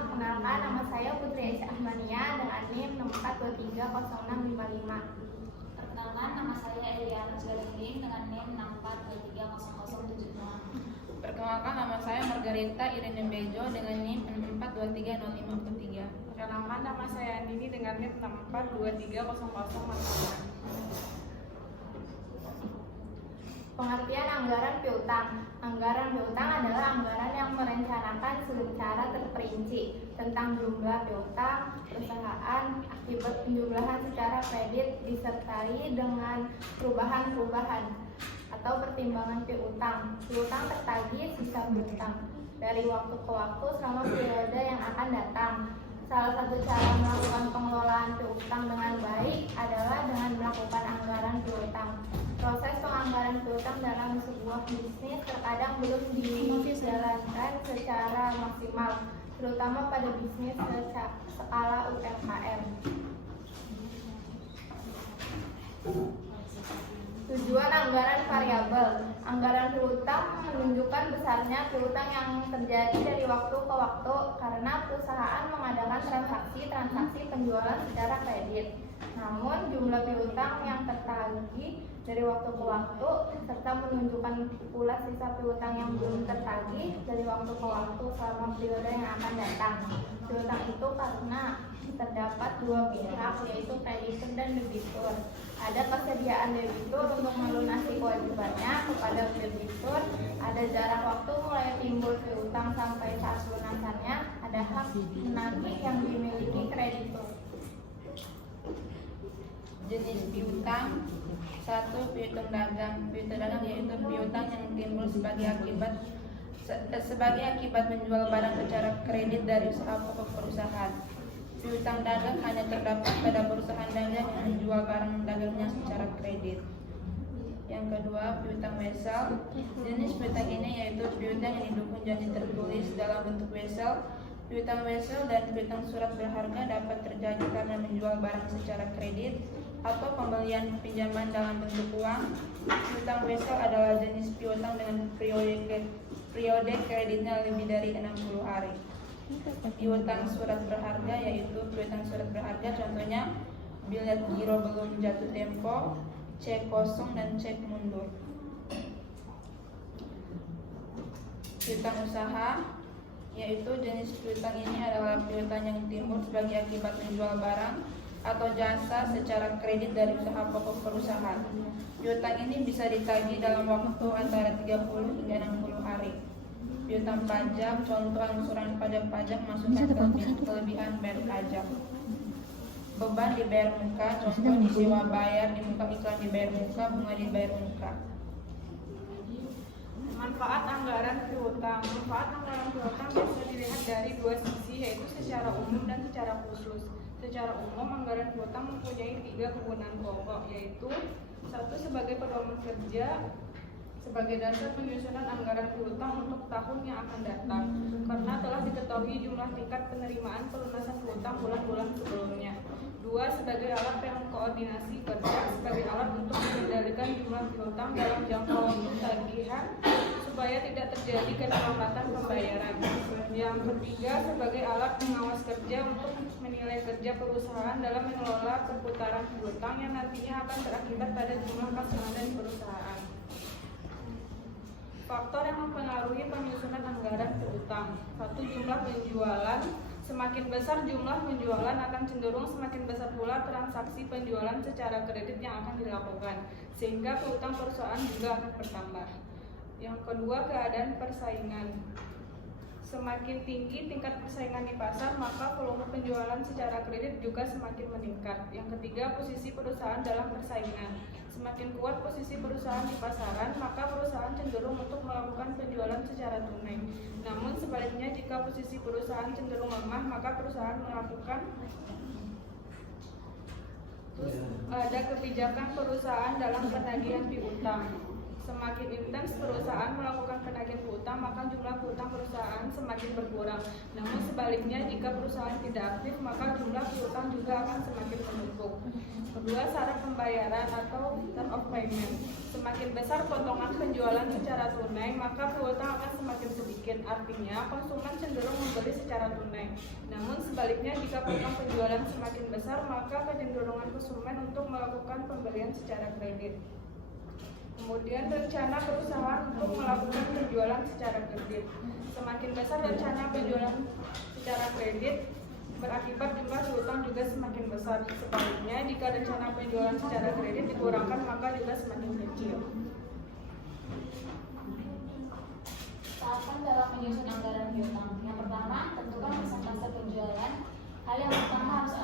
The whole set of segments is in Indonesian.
perkenalkan nama saya Putri Aisyah Ahmania dengan NIM 64230655. Perkenalkan, nama saya Eliana Zalendin dengan NIM 64230076. Perkenalkan, nama saya Margarita Irene Bejo dengan NIM 64230543. Perkenalkan, nama saya Andini dengan NIM 64230045. Pengertian anggaran piutang. Anggaran piutang adalah anggaran yang merencanakan secara terperinci tentang jumlah piutang perusahaan akibat penjumlahan secara kredit disertai dengan perubahan-perubahan atau pertimbangan piutang. Piutang tertagih sisa piutang dari waktu ke waktu selama periode yang akan datang. Salah satu cara melakukan pengelolaan piutang dengan baik adalah dengan melakukan anggaran piutang. Proses penganggaran piutang dalam sebuah bisnis terkadang belum dijalankan secara maksimal, terutama pada bisnis skala UMKM. Tujuan anggaran variabel. Anggaran piutang menunjukkan besarnya piutang yang terjadi dari waktu ke waktu karena perusahaan mengadakan transaksi penjualan secara kredit. Namun jumlah piutang yang tertagih dari waktu ke waktu serta menunjukkan pula sisa piutang yang belum tertagih dari waktu ke waktu selama periode yang akan datang. Piutang itu karena terdapat dua pihak, yaitu kreditur dan debitur. Ada kesediaan debitur untuk melunasi kewajibannya kepada kreditur, ada jarak waktu mulai timbul piutang sampai saat lunasannya, ada hak menagih yang dimiliki kreditur. Jenis piutang. 1. Piutang dagang. Piutang dagang yaitu piutang yang timbul sebagai akibat menjual barang secara kredit dari usaha pokok perusahaan. Piutang dagang hanya terdapat pada perusahaan dagang yang menjual barang dagangnya secara kredit. Yang kedua, piutang wesel. Jenis piutang ini yaitu piutang yang didukung janji tertulis dalam bentuk wesel. Piutang wesel dan piutang surat berharga dapat terjadi karena menjual barang secara kredit atau pembelian pinjaman dalam bentuk uang. Piutang wesel adalah jenis piutang dengan periode kreditnya lebih dari 60 hari. Piutang surat berharga yaitu piutang surat berharga contohnya bilet giro belum jatuh tempo, cek kosong dan cek mundur. Piutang usaha yaitu jenis piutang ini adalah piutang yang timbul sebagai akibat menjual barang atau jasa secara kredit dari usaha pokok perusahaan. Piutang ini bisa ditagih dalam waktu antara 30 hingga 60 hari. Piutang pajak, contoh angsuran pajak masukkan kelebihan bayar pajak. Beban dibayar muka, contoh disewa bayar di muka, iklan dibayar muka, bunga dibayar muka. Manfaat anggaran piutang. Manfaat anggaran piutang bisa dilihat dari dua sisi, yaitu secara umum dan secara khusus. Secara umum, anggaran piutang mempunyai 3 kegunaan pokok, yaitu 1. Sebagai pedoman kerja, sebagai dasar penyusunan anggaran piutang untuk tahun yang akan datang, karena telah diketahui jumlah tingkat penerimaan pelunasan piutang bulan-bulan sebelumnya. 2. Sebagai alat koordinasi kerja, sebagai alat untuk mengendalikan jumlah piutang dalam jangka waktu tagihan supaya tidak terjadi keterlambatan pembayaran. Yang ketiga, sebagai alat pengawas kerja untuk menilai kerja perusahaan dalam mengelola perputaran piutang yang nantinya akan berakibat pada jumlah kas dan perusahaan. Faktor yang mempengaruhi penyusunan anggaran piutang. 1. Jumlah penjualan. Semakin besar jumlah penjualan akan cenderung semakin besar pula transaksi penjualan secara kredit yang akan dilakukan, sehingga piutang perusahaan juga akan bertambah. Yang kedua, keadaan persaingan. Semakin tinggi tingkat persaingan di pasar, maka volume penjualan secara kredit juga semakin meningkat. Yang ketiga, posisi perusahaan dalam persaingan. Semakin kuat posisi perusahaan di pasaran, maka perusahaan cenderung untuk melakukan penjualan secara tunai. Namun sebaliknya, jika posisi perusahaan cenderung lemah, maka perusahaan melakukan ada kebijakan perusahaan dalam penagihan piutang. Semakin intens perusahaan melakukan penagihan piutang, maka jumlah piutang perusahaan semakin berkurang. Namun sebaliknya jika perusahaan tidak aktif maka jumlah piutang juga akan semakin menumpuk. Kedua, syarat pembayaran atau term of payment. Semakin besar potongan penjualan secara tunai, maka piutang akan semakin sedikit. Artinya, konsumen cenderung membeli secara tunai. Namun sebaliknya, jika potong penjualan semakin besar, maka kecenderungan konsumen untuk melakukan pembelian secara kredit. Kemudian, rencana perusahaan untuk melakukan penjualan secara kredit. Semakin besar rencana penjualan secara kredit, berakibat jumlah piutang juga semakin besar. Sebaliknya, jika rencana penjualan secara kredit dikurangkan, maka juga semakin kecil. Tahapan dalam menyusun anggaran piutang. Yang pertama, tentukan persentase penjualan. Hal yang pertama harus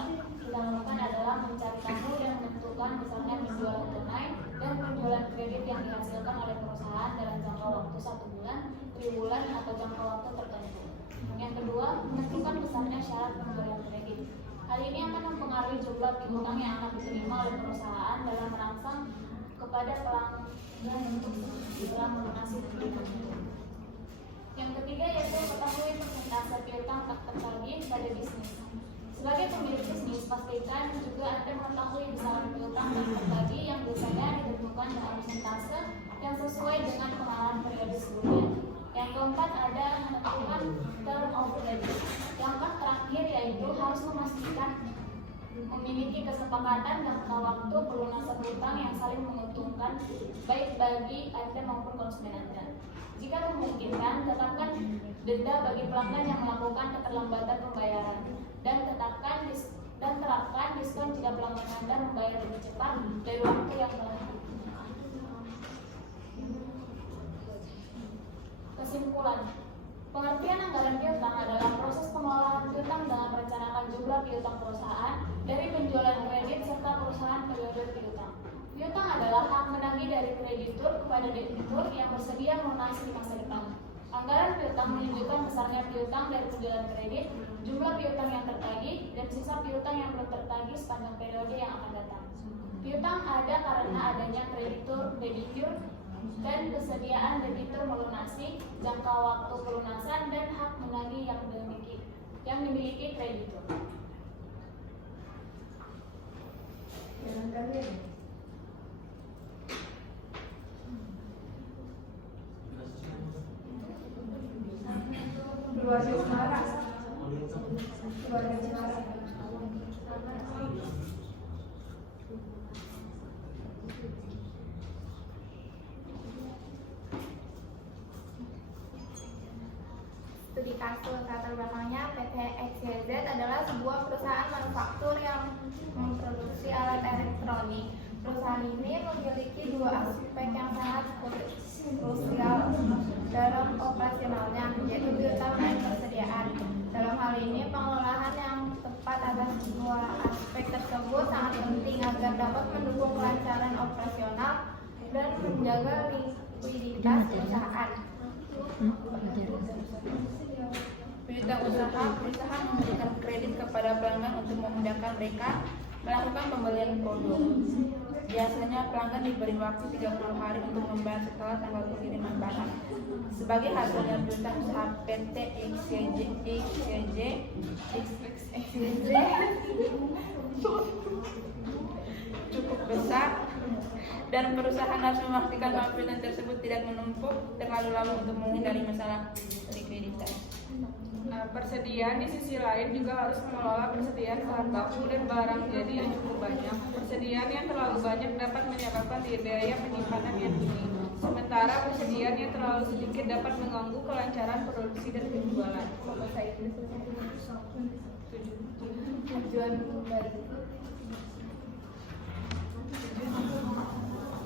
kita lakukan adalah mencari tahu dan menentukan besarnya penjualan tunai dan penjualan kredit yang dihasilkan oleh perusahaan dalam jangka waktu 1 bulan, 3 bulan, atau jangka waktu tertentu. Yang kedua, menentukan besarnya syarat penjualan kredit. Hal ini akan mempengaruhi jumlah piutang yang akan diterima oleh perusahaan dalam merangsang kepada pelanggan untuk segera melunasi piutang itu. Yang ketiga yaitu ketahui persentase piutang tak tertagih pada bisnis. Sebagai pemilik bisnis, pastikan juga Anda mengetahui besaran piutang tak tertagih yang biasanya ditentukan dengan persentase yang sesuai dengan pengalaman periode sebelumnya. Yang keempat ada menentukan term of credit. Yang terakhir yaitu harus memastikan memiliki kesepakatan jangka waktu pelunasan hutang yang saling menguntungkan baik bagi Anda maupun konsumen Anda. Jika memungkinkan, tetapkan denda bagi pelanggan yang melakukan keterlambatan pembayaran dan terapkan diskon jika pelanggan Anda membayar lebih cepat dari waktu yang telah. Kesimpulan, pengertian anggaran piutang adalah proses pengelolaan piutang dengan merencanakan jumlah piutang perusahaan dari penjualan kredit serta perusahaan periode piutang. Piutang adalah hak menagih dari kreditur kepada debitur yang bersedia melunasi di masa depan. Anggaran piutang menunjukkan besarnya piutang dari penjualan kredit, jumlah piutang yang tertagih, dan sisa piutang yang belum tertagih sepanjang periode yang akan datang. Piutang ada karena adanya kreditur, debitur, dan kesediaan debitur melunasi, jangka waktu pelunasan, dan hak menagih yang dimiliki kreditur. Studi kasus latar belakangnya, PT XYZ adalah sebuah perusahaan manufaktur yang memproduksi alat elektronik. Perusahaan ini memiliki dua aspek yang sangat krusial dalam operasionalnya, yaitu piutang dan persediaan. Dalam hal ini, pengelolaan yang tepat atas dua aspek tersebut sangat penting agar dapat mendukung kelancaran operasional dan menjaga likuiditas perusahaan. Piutang usaha, perusahaan memberikan kredit kepada pelanggan untuk memudahkan mereka melakukan pembelian produk. Biasanya pelanggan diberi waktu 30 hari untuk membayar setelah tanggal pengiriman barang. Sebagai hasilnya, piutang usaha PT XYZ cukup besar dan perusahaan harus memastikan bahwa piutang tersebut tidak menumpuk terlalu lama untuk menghindari masalah likuiditas. Persediaan di sisi lain juga harus mengelola persediaan bahan baku dan barang jadi yang cukup banyak. Persediaan yang terlalu banyak dapat menyebabkan biaya penyimpanan yang tinggi. Sementara persediaan yang terlalu sedikit dapat mengganggu kelancaran produksi dan penjualan.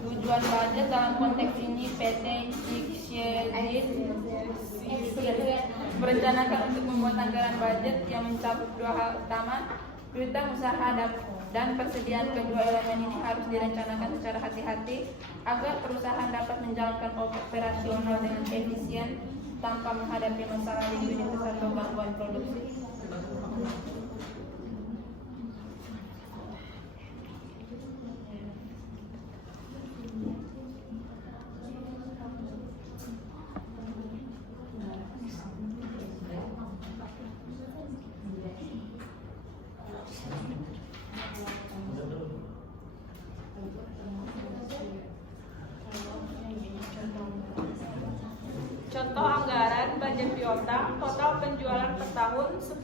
Tujuan budget dalam konteks ini PT XYZ merencanakan untuk membuat anggaran budget yang mencakup dua hal utama, piutang usaha dan persediaan. Kedua elemen ini harus direncanakan secara hati-hati agar perusahaan dapat menjalankan operasional dengan efisien tanpa menghadapi masalah likuiditas atau gangguan produksi. piutang, total penjualan per tahun 10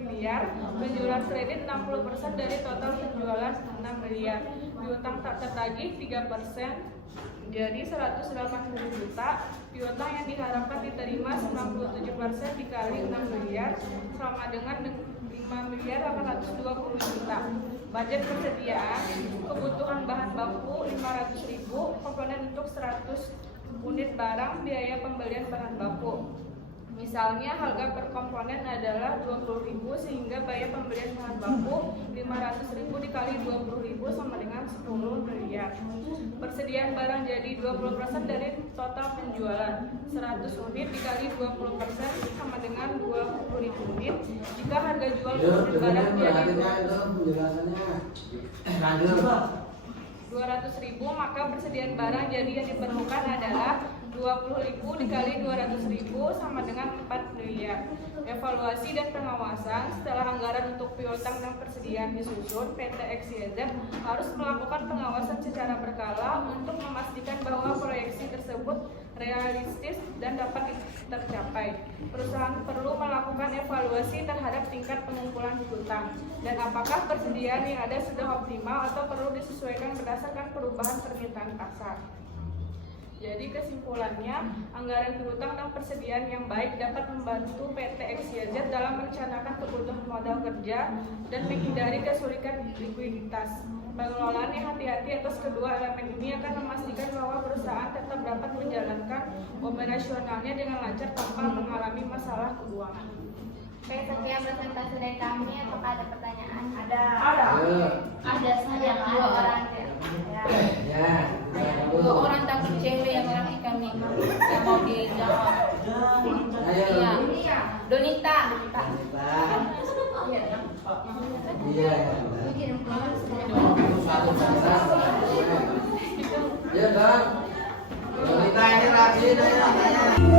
miliar, penjualan kredit 60% dari total penjualan 6 miliar. Piutang tak tertagih 3%, jadi 180 juta. Piutang yang diharapkan diterima 97% dikali 6 miliar sama dengan 5 miliar 820 juta. Budget persediaan, kebutuhan bahan baku 500.000, komponen untuk 100 unit barang, biaya pembelian bahan baku. Misalnya harga per komponen adalah 20.000 sehingga biaya pembelian bahan baku 500.000 dikali 20.000 sama dengan 10 miliar. Persediaan barang jadi 20% dari total penjualan. 100 unit dikali 20% sama dengan 20.000 unit. Jika harga jual unit barang jadi 200.000, maka persediaan barang jadi yang diperlukan adalah 20.000 dikali 200.000 sama dengan 4 miliar. Evaluasi dan pengawasan. Setelah anggaran untuk piutang dan persediaan disusun, PT XYZ harus melakukan pengawasan secara berkala untuk memastikan bahwa proyeksi tersebut realistis dan dapat tercapai. Perusahaan perlu melakukan evaluasi terhadap tingkat pengumpulan piutang dan apakah persediaan yang ada sudah optimal atau perlu disesuaikan berdasarkan perubahan permintaan pasar. Jadi kesimpulannya, anggaran piutang dan persediaan yang baik dapat membantu PT XYZ dalam merencanakan kebutuhan modal kerja dan menghindari kesulitan likuiditas. Pengelolaan yang hati-hati atas kedua elemen ini akan memastikan bahwa perusahaan tetap dapat menjalankan operasionalnya dengan lancar tanpa mengalami masalah keuangan. Oke, sekian presentasi dari kami. Apakah ada pertanyaan? Ada saja Dua orang ya. Dua orang takut cewek yang laki kami yang mau dijawab. Iya. Donita. Iya. Ya, Bang. Kita ini rajin ya.